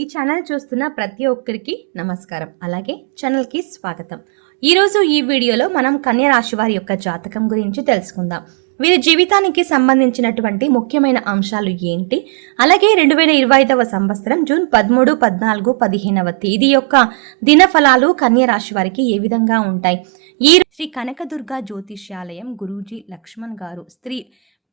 ఈ ఛానల్ చూస్తున్న ప్రతి ఒక్కరికి నమస్కారం. అలాగే ఛానల్కి స్వాగతం. ఈరోజు ఈ వీడియోలో మనం కన్య రాశి వారి యొక్క జాతకం గురించి తెలుసుకుందాం. వీరి జీవితానికి సంబంధించినటువంటి ముఖ్యమైన అంశాలు ఏంటి, అలాగే 2025వ సంవత్సరం జూన్ 13, 14, 15వ తేదీ యొక్క దినఫలాలు కన్య రాశి వారికి ఏ విధంగా ఉంటాయి. ఈ శ్రీ కనకదుర్గ జ్యోతిష్యాలయం గురూజీ లక్ష్మణ్ గారు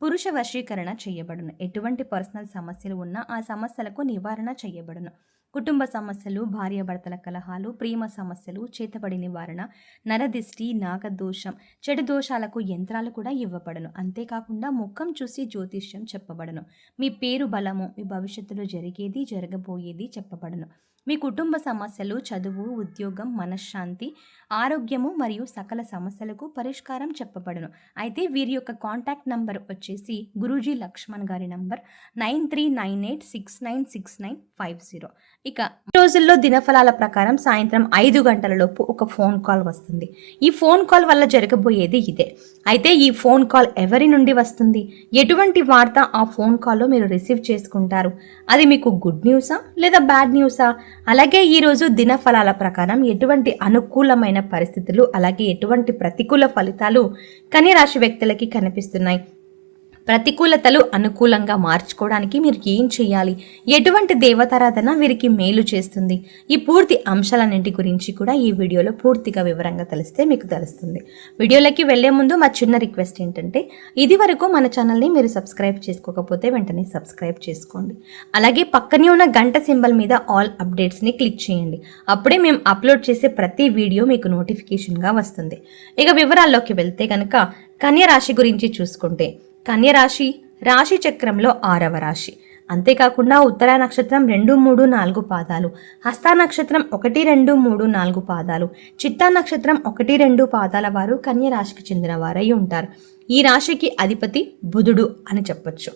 పురుష వశీకరణ చేయబడును. ఎటువంటి పర్సనల్ సమస్యలు ఉన్నా ఆ సమస్యలకు నివారణ చేయబడును. కుటుంబ సమస్యలు, భార్యాభర్తల కలహాలు, ప్రేమ సమస్యలు, చేతబడి నివారణ, నరదిష్టి, నాగదోషం, చెడు దోషాలకు యంత్రాలు కూడా ఇవ్వబడును. అంతేకాకుండా ముఖం చూసి జ్యోతిష్యం చెప్పబడును. మీ పేరు బలము, మీ భవిష్యత్తులో జరిగేది జరగబోయేది చెప్పబడును. మీ కుటుంబ సమస్యలు, చదువు, ఉద్యోగం, మనశ్శాంతి, ఆరోగ్యము మరియు సకల సమస్యలకు పరిష్కారం చెప్పబడును. అయితే వీరి యొక్క కాంటాక్ట్ నంబర్ వచ్చేసి గురూజీ లక్ష్మణ్ గారి నంబర్ 9398696950. ఇక ఈ రోజుల్లో దినఫలాల ప్రకారం సాయంత్రం 5 గంటలలోపు ఒక ఫోన్ కాల్ వస్తుంది. ఈ ఫోన్ కాల్ వల్ల జరగబోయేది ఇదే. అయితే ఈ ఫోన్ కాల్ ఎవరి నుండి వస్తుంది, ఎటువంటి వార్త ఆ ఫోన్ కాల్లో మీరు రిసీవ్ చేసుకుంటారు, అది మీకు గుడ్ న్యూసా లేదా బ్యాడ్ న్యూసా, అలాగే ఈరోజు దినఫలాల ప్రకారం ఎటువంటి అనుకూలమైన పరిస్థితులు అలాగే ఎటువంటి ప్రతికూల ఫలితాలు కన్య రాశి వ్యక్తులకి కనిపిస్తున్నాయి, ప్రతికూలతలు అనుకూలంగా మార్చుకోవడానికి మీరు ఏం చేయాలి, ఎటువంటి దేవతారాధన వీరికి మేలు చేస్తుంది, ఈ పూర్తి అంశాలన్నింటి గురించి కూడా ఈ వీడియోలో పూర్తిగా వివరంగా తెలిస్తే మీకు తెలుస్తుంది. వీడియోలోకి వెళ్లే ముందు మా చిన్న రిక్వెస్ట్ ఏంటంటే, ఇది వరకు మన ఛానల్ని మీరు సబ్స్క్రైబ్ చేసుకోకపోతే వెంటనే సబ్స్క్రైబ్ చేసుకోండి. అలాగే పక్కనే ఉన్న గంట సింబల్ మీద ఆల్ అప్డేట్స్ని క్లిక్ చేయండి. అప్పుడే మేము అప్లోడ్ చేసే ప్రతి వీడియో మీకు నోటిఫికేషన్గా వస్తుంది. ఇక వివరాల్లోకి వెళ్తే కనుక కన్య రాశి గురించి చూసుకుంటే, కన్య రాశి రాశి చక్రంలో 6వ రాశి. అంతేకాకుండా ఉత్తర నక్షత్రం 2, 3, 4 పాదాలు, హస్త నక్షత్రం 1, 2, 3, 4 పాదాలు, చిత్తా నక్షత్రం 1, 2 పాదాల వారు కన్య రాశికి చెందిన వారై ఉంటారు. ఈ రాశికి అధిపతి బుధుడు అని చెప్పొచ్చు.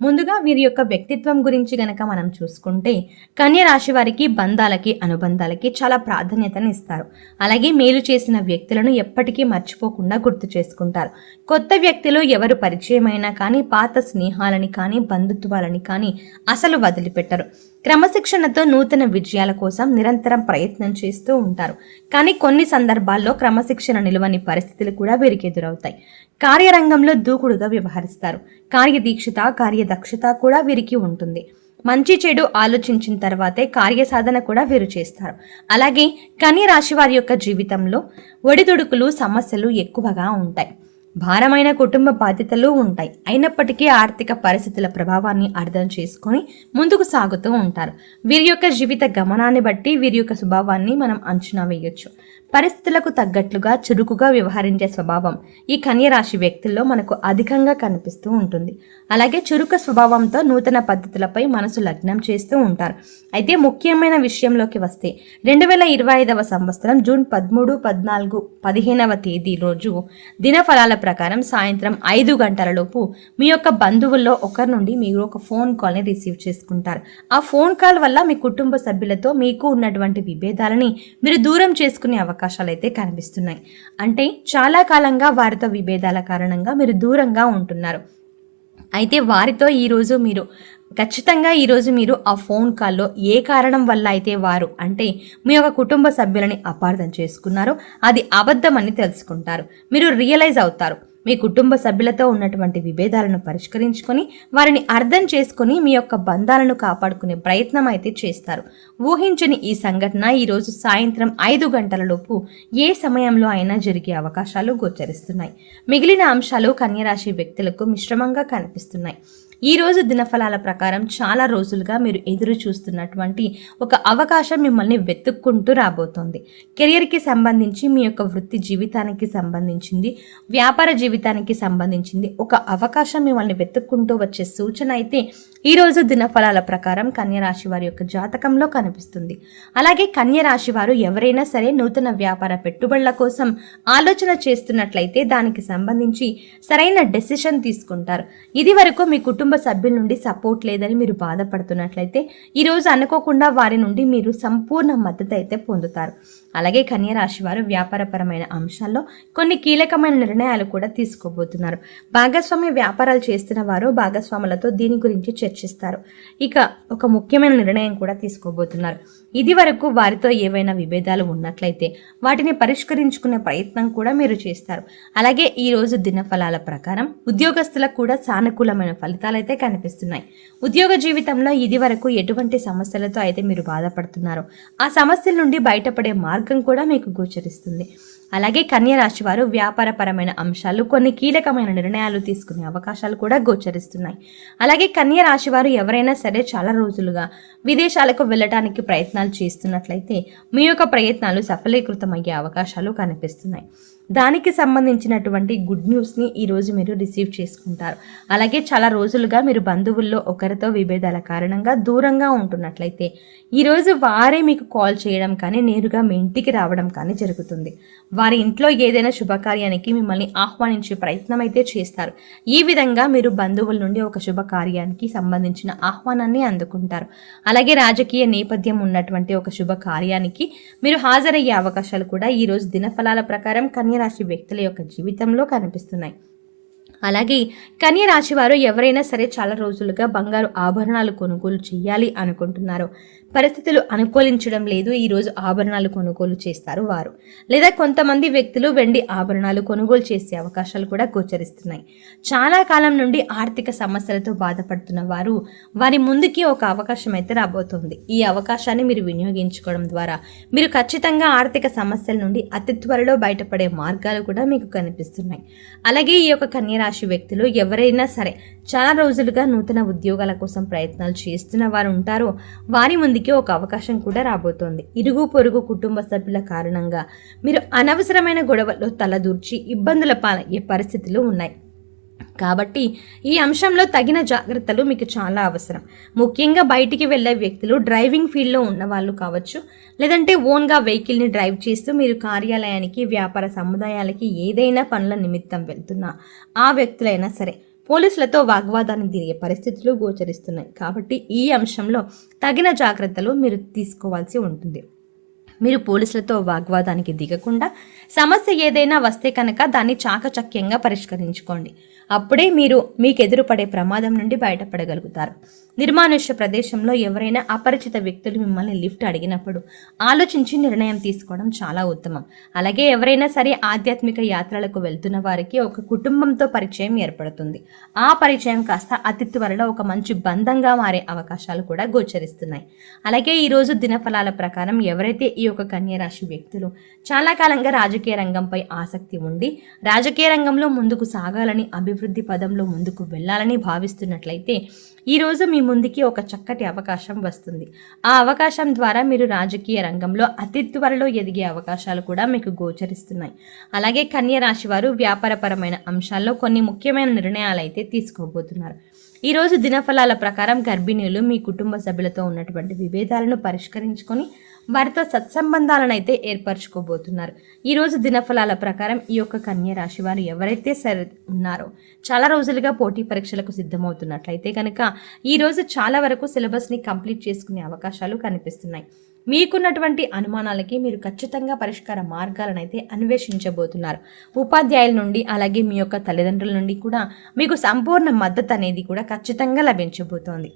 ముందుగా వీరి యొక్క వ్యక్తిత్వం గురించి గనక మనం చూసుకుంటే, కన్య రాశి వారికి బంధాలకి, అనుబంధాలకి చాలా ప్రాధాన్యతను ఇస్తారు. అలాగే మేలు చేసిన వ్యక్తులను ఎప్పటికీ మర్చిపోకుండా గుర్తు చేసుకుంటారు. కొత్త వ్యక్తులు ఎవరు పరిచయమైనా కానీ పాత స్నేహాలని కానీ బంధుత్వాలని కానీ అసలు వదిలిపెట్టరు. క్రమశిక్షణతో నూతన విజయాల కోసం నిరంతరం ప్రయత్నం చేస్తూ ఉంటారు. కానీ కొన్ని సందర్భాల్లో క్రమశిక్షణ నిలువని పరిస్థితులు కూడా వీరికి ఎదురవుతాయి. కార్యరంగంలో దూకుడుగా వ్యవహరిస్తారు. కార్యదీక్షత, కార్యదక్షత కూడా వీరికి ఉంటుంది. మంచి చెడు ఆలోచించిన తర్వాతే కార్యసాధన కూడా వీరు చేస్తారు. అలాగే కన్య రాశి వారి యొక్క జీవితంలో ఒడిదుడుకులు, సమస్యలు ఎక్కువగా ఉంటాయి. భారమైన కుటుంబ బాధ్యతలు ఉంటాయి. అయినప్పటికీ ఆర్థిక పరిస్థితుల ప్రభావాన్ని అర్థం చేసుకొని ముందుకు సాగుతూ ఉంటారు. వీరి యొక్క జీవిత గమనాన్ని బట్టి వీరి యొక్క స్వభావాన్ని మనం అంచనా వేయొచ్చు. పరిస్థితులకు తగ్గట్లుగా చురుకుగా వ్యవహరించే స్వభావం ఈ కన్య రాశి వ్యక్తుల్లో మనకు అధికంగా కనిపిస్తూ ఉంటుంది. అలాగే చురుకు స్వభావంతో నూతన పద్ధతులపై మనసు లగ్నం చేస్తూ ఉంటారు. అయితే ముఖ్యమైన విషయంలోకి వస్తే 2025వ సంవత్సరం జూన్ 13, 14, 15వ తేదీ రోజు దినఫలాల ప్రకారం సాయంత్రం 5 గంటలలోపు మీ యొక్క బంధువుల్లో ఒకరి నుండి మీరు ఒక ఫోన్ కాల్ని రిసీవ్ చేసుకుంటారు. ఆ ఫోన్ కాల్ వల్ల మీ కుటుంబ సభ్యులతో మీకు ఉన్నటువంటి విభేదాలని మీరు దూరం చేసుకునే అవకాశాలు అయితే కనిపిస్తున్నాయి. అంటే చాలా కాలంగా వారితో విభేదాల కారణంగా మీరు దూరంగా ఉంటున్నారు. అయితే వారితో ఈరోజు మీరు ఆ ఫోన్ కాల్లో ఏ కారణం వల్ల అయితే వారు అంటే మీ యొక్క కుటుంబ సభ్యులని అపార్థం చేసుకున్నారో అది అబద్ధమని తెలుసుకుంటారు. మీరు రియలైజ్ అవుతారు. మీ కుటుంబ సభ్యులతో ఉన్నటువంటి విభేదాలను పరిష్కరించుకొని వారిని అర్థం చేసుకొని మీ యొక్క బంధాలను కాపాడుకునే ప్రయత్నం అయితే చేస్తారు. ఊహించని ఈ సంఘటన ఈరోజు సాయంత్రం 5 గంటలలోపు ఏ సమయంలో అయినా జరిగే అవకాశాలు గోచరిస్తున్నాయి. మిగిలిన అంశాలు కన్యరాశి వ్యక్తులకు మిశ్రమంగా కనిపిస్తున్నాయి. ఈ రోజు దినఫలాల ప్రకారం చాలా రోజులుగా మీరు ఎదురు చూస్తున్నటువంటి ఒక అవకాశం మిమ్మల్ని వెతుక్కుంటూ రాబోతోంది. కెరియర్కి సంబంధించి, మీ యొక్క వృత్తి జీవితానికి సంబంధించింది, వ్యాపార జీవితానికి సంబంధించింది ఒక అవకాశం మిమ్మల్ని వెతుక్కుంటూ వచ్చే సూచన అయితే ఈరోజు దినఫలాల ప్రకారం కన్యరాశి వారి యొక్క జాతకంలో కనిపిస్తుంది. అలాగే కన్యరాశి వారు ఎవరైనా సరే నూతన వ్యాపార పెట్టుబడుల కోసం ఆలోచన చేస్తున్నట్లయితే దానికి సంబంధించి సరైన డెసిషన్ తీసుకుంటారు. ఇది వరకు మీ కుటుంబ సభ్యుల నుండి సపోర్ట్ లేదని మీరు బాధపడుతున్నట్లయితే ఈరోజు అనుకోకుండా వారి నుండి మీరు సంపూర్ణ మద్దతు అయితే పొందుతారు. అలాగే కన్య రాశి వారు వ్యాపారపరమైన అంశాల్లో కొన్ని కీలకమైన నిర్ణయాలు కూడా తీసుకోబోతున్నారు. భాగస్వామ్య వ్యాపారాలు చేస్తున్న వారు భాగస్వాములతో దీని గురించి చర్చిస్తారు. ఇక ఒక ముఖ్యమైన నిర్ణయం కూడా తీసుకోబోతున్నారు. ఇది వరకు వారితో ఏవైనా విభేదాలు ఉన్నట్లయితే వాటిని పరిష్కరించుకునే ప్రయత్నం కూడా మీరు చేస్తారు. అలాగే ఈరోజు దినఫలాల ప్రకారం ఉద్యోగస్తులకు కూడా సానుకూలమైన ఫలితాలు అయితే కనిపిస్తున్నాయి. ఉద్యోగ జీవితంలో ఇది వరకు ఎటువంటి సమస్యలతో అయితే మీరు బాధపడుతున్నారో ఆ సమస్యల నుండి బయటపడే మార్గం కూడా మీకు గోచరిస్తుంది. అలాగే కన్య రాశి వారు వ్యాపారపరమైన అంశాలు కొన్ని కీలకమైన నిర్ణయాలు తీసుకునే అవకాశాలు కూడా గోచరిస్తున్నాయి. అలాగే కన్య రాశి వారు ఎవరైనా సరే చాలా రోజులుగా విదేశాలకు వెళ్ళటానికి ప్రయత్నాలు చేస్తున్నట్లయితే మీ యొక్క ప్రయత్నాలు సఫలీకృతమయ్యే అవకాశాలు కనిపిస్తున్నాయి. దానికి సంబంధించినటువంటి గుడ్ న్యూస్ని ఈరోజు మీరు రిసీవ్ చేసుకుంటారు. అలాగే చాలా రోజులుగా మీరు బంధువుల్లో ఒకరితో విభేదాల కారణంగా దూరంగా ఉంటున్నట్లయితే ఈరోజు వారే మీకు కాల్ చేయడం కానీ నేరుగా మీ ఇంటికి రావడం కానీ జరుగుతుంది. వారి ఇంట్లో ఏదైనా శుభకార్యానికి మిమ్మల్ని ఆహ్వానించే ప్రయత్నం అయితే చేస్తారు. ఈ విధంగా మీరు బంధువుల నుండి ఒక శుభకార్యానికి సంబంధించిన ఆహ్వానాన్ని అందుకుంటారు. అలాగే రాజకీయ నేపథ్యం ఉన్నటువంటి ఒక శుభకార్యానికి మీరు హాజరయ్యే అవకాశాలు కూడా ఈరోజు దినఫలాల ప్రకారం కన్యరాశి వ్యక్తుల యొక్క జీవితంలో కనిపిస్తున్నాయి. అలాగే కన్య రాశి వారు ఎవరైనా సరే చాలా రోజులుగా బంగారు ఆభరణాలు కొనుగోలు చేయాలి అనుకుంటున్నారు, పరిస్థితులు అనుకూలించడం లేదు, ఈరోజు ఆభరణాలు కొనుగోలు చేస్తారు వారు. లేదా కొంతమంది వ్యక్తులు వెండి ఆభరణాలు కొనుగోలు చేసే అవకాశాలు కూడా గోచరిస్తున్నాయి. చాలా కాలం నుండి ఆర్థిక సమస్యలతో బాధపడుతున్న వారు వారి ముందుకి ఒక అవకాశం అయితే రాబోతుంది. ఈ అవకాశాన్ని మీరు వినియోగించుకోవడం ద్వారా మీరు ఖచ్చితంగా ఆర్థిక సమస్యల నుండి అతి త్వరలో బయటపడే మార్గాలు కూడా మీకు కనిపిస్తున్నాయి. అలాగే ఈ యొక్క కన్య రాశి వ్యక్తులు ఎవరైనా సరే చాలా రోజులుగా నూతన ఉద్యోగాల కోసం ప్రయత్నాలు చేస్తున్న వారు ఉంటారో వారి ముందుకి ఒక అవకాశం కూడా రాబోతోంది. ఇరుగు పొరుగు కుటుంబ సభ్యుల కారణంగా మీరు అనవసరమైన గొడవల్లో తలదూర్చి ఇబ్బందుల పాలయ్యే పరిస్థితులు ఉన్నాయి. కాబట్టి ఈ అంశంలో తగిన జాగ్రత్తలు మీకు చాలా అవసరం. ముఖ్యంగా బయటికి వెళ్ళే వ్యక్తులు డ్రైవింగ్ ఫీల్డ్లో ఉన్న వాళ్ళు కావచ్చు, లేదంటే ఓన్గా వెహికల్ని డ్రైవ్ చేస్తూ మీరు కార్యాలయానికి వ్యాపార సముదాయాలకి ఏదైనా పనుల నిమిత్తం వెళ్తున్నా ఆ వ్యక్తులైనా సరే పోలీసులతో వాగ్వాదానికి దిగే పరిస్థితులు గోచరిస్తున్నాయి. కాబట్టి ఈ అంశంలో తగిన జాగ్రత్తలు మీరు తీసుకోవాల్సి ఉంటుంది. మీరు పోలీసులతో వాగ్వాదానికి దిగకుండా సమస్య ఏదైనా వస్తే కనుక దాన్ని చాకచక్యంగా పరిష్కరించుకోండి. అప్పుడే మీరు మీకు ఎదురుపడే ప్రమాదం నుండి బయటపడగలుగుతారు. నిర్మానుష్య ప్రదేశంలో ఎవరైనా అపరిచిత వ్యక్తులు మిమ్మల్ని లిఫ్ట్ అడిగినప్పుడు ఆలోచించి నిర్ణయం తీసుకోవడం చాలా ఉత్తమం. అలాగే ఎవరైనా సరే ఆధ్యాత్మిక యాత్రలకు వెళ్తున్న వారికి ఒక కుటుంబంతో పరిచయం ఏర్పడుతుంది. ఆ పరిచయం కాస్త అతి త్వరలో ఒక మంచి బంధంగా మారే అవకాశాలు కూడా గోచరిస్తున్నాయి. అలాగే ఈరోజు దినఫలాల ప్రకారం ఎవరైతే ఈ యొక్క కన్య రాశి వ్యక్తులు చాలా కాలంగా రాజకీయ రంగంపై ఆసక్తి ఉండి రాజకీయ రంగంలో ముందుకు సాగాలని అభివృద్ధి పదంలో ముందుకు వెళ్ళాలని భావిస్తున్నట్లయితే ఈరోజు మీ ముందుకి ఒక చక్కటి అవకాశం వస్తుంది. ఆ అవకాశం ద్వారా మీరు రాజకీయ రంగంలో అతి త్వరలో ఎదిగే అవకాశాలు కూడా మీకు గోచరిస్తున్నాయి. అలాగే కన్య రాశి వారు వ్యాపారపరమైన అంశాల్లో కొన్ని ముఖ్యమైన నిర్ణయాలు అయితే తీసుకోబోతున్నారు. ఈరోజు దినఫలాల ప్రకారం గర్భిణీలు మీ కుటుంబ సభ్యులతో ఉన్నటువంటి విభేదాలను పరిష్కరించుకొని వారితో సత్సంబంధాలను అయితే ఏర్పరచుకోబోతున్నారు. ఈరోజు దినఫలాల ప్రకారం ఈ యొక్క కన్య రాశి వారు ఎవరైతే ఉన్నారో చాలా రోజులుగా పోటీ పరీక్షలకు సిద్ధమవుతున్నట్లయితే కనుక ఈరోజు చాలా వరకు సిలబస్ని కంప్లీట్ చేసుకునే అవకాశాలు కనిపిస్తున్నాయి. మీకున్నటువంటి అనుమానాలకి మీరు ఖచ్చితంగా పరిష్కార మార్గాలను అయితే అన్వేషించబోతున్నారు. ఉపాధ్యాయుల నుండి అలాగే మీ యొక్క తల్లిదండ్రుల నుండి కూడా మీకు సంపూర్ణ మద్దతు అనేది కూడా ఖచ్చితంగా లభించబోతోంది.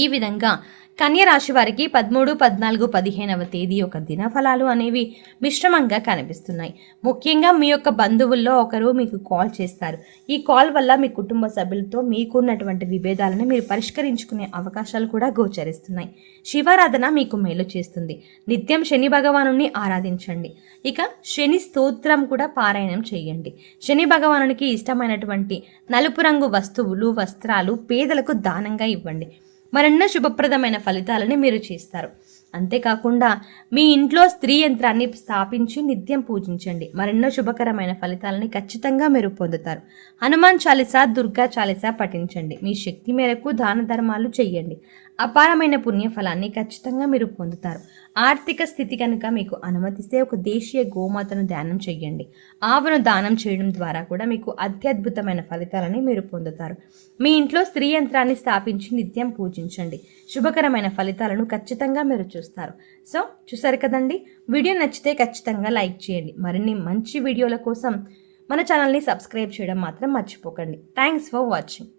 ఈ విధంగా కన్య రాశి వారికి 13, 14, 15వ తేదీ యొక్క దినఫలాలు అనేవి మిశ్రమంగా కనిపిస్తున్నాయి. ముఖ్యంగా మీ యొక్క బంధువుల్లో ఒకరు మీకు కాల్ చేస్తారు. ఈ కాల్ వల్ల మీ కుటుంబ సభ్యులతో మీకున్నటువంటి విభేదాలను మీరు పరిష్కరించుకునే అవకాశాలు కూడా గోచరిస్తున్నాయి. శివారాధన మీకు మేలు చేస్తుంది. నిత్యం శని భగవానుని ఆరాధించండి. ఇక శని స్తోత్రం కూడా పారాయణం చేయండి. శని భగవానునికి ఇష్టమైనటువంటి నలుపు రంగు వస్తువులు, వస్త్రాలు పేదలకు దానంగా ఇవ్వండి. మరెన్నో శుభప్రదమైన ఫలితాలని మీరు చేస్తారు. అంతేకాకుండా మీ ఇంట్లో స్త్రీ యంత్రాన్ని స్థాపించి నిత్యం పూజించండి. మరెన్నో శుభకరమైన ఫలితాలని ఖచ్చితంగా మీరు పొందుతారు. హనుమాన్ చాలీసా, దుర్గా చాలీసా పఠించండి. మీ శక్తి మేరకు దాన ధర్మాలు చేయండి. అపారమైన పుణ్యఫలాన్ని ఖచ్చితంగా మీరు పొందుతారు. ఆర్థిక స్థితి కనుక మీకు అనుమతిస్తే ఒక దేశీయ గోమాతను దానం చేయండి. ఆవును దానం చేయడం ద్వారా కూడా మీకు అత్యద్భుతమైన ఫలితాలని మీరు పొందుతారు. మీ ఇంట్లో స్త్రీ యంత్రాన్ని స్థాపించి నిత్యం పూజించండి. శుభకరమైన ఫలితాలను ఖచ్చితంగా మీరు చూస్తారు. సో చూసారు కదండి, వీడియో నచ్చితే ఖచ్చితంగా లైక్ చేయండి. మరిన్ని మంచి వీడియోల కోసం మన ఛానల్ని సబ్స్క్రైబ్ చేయడం మాత్రం మర్చిపోకండి. Thanks for watching.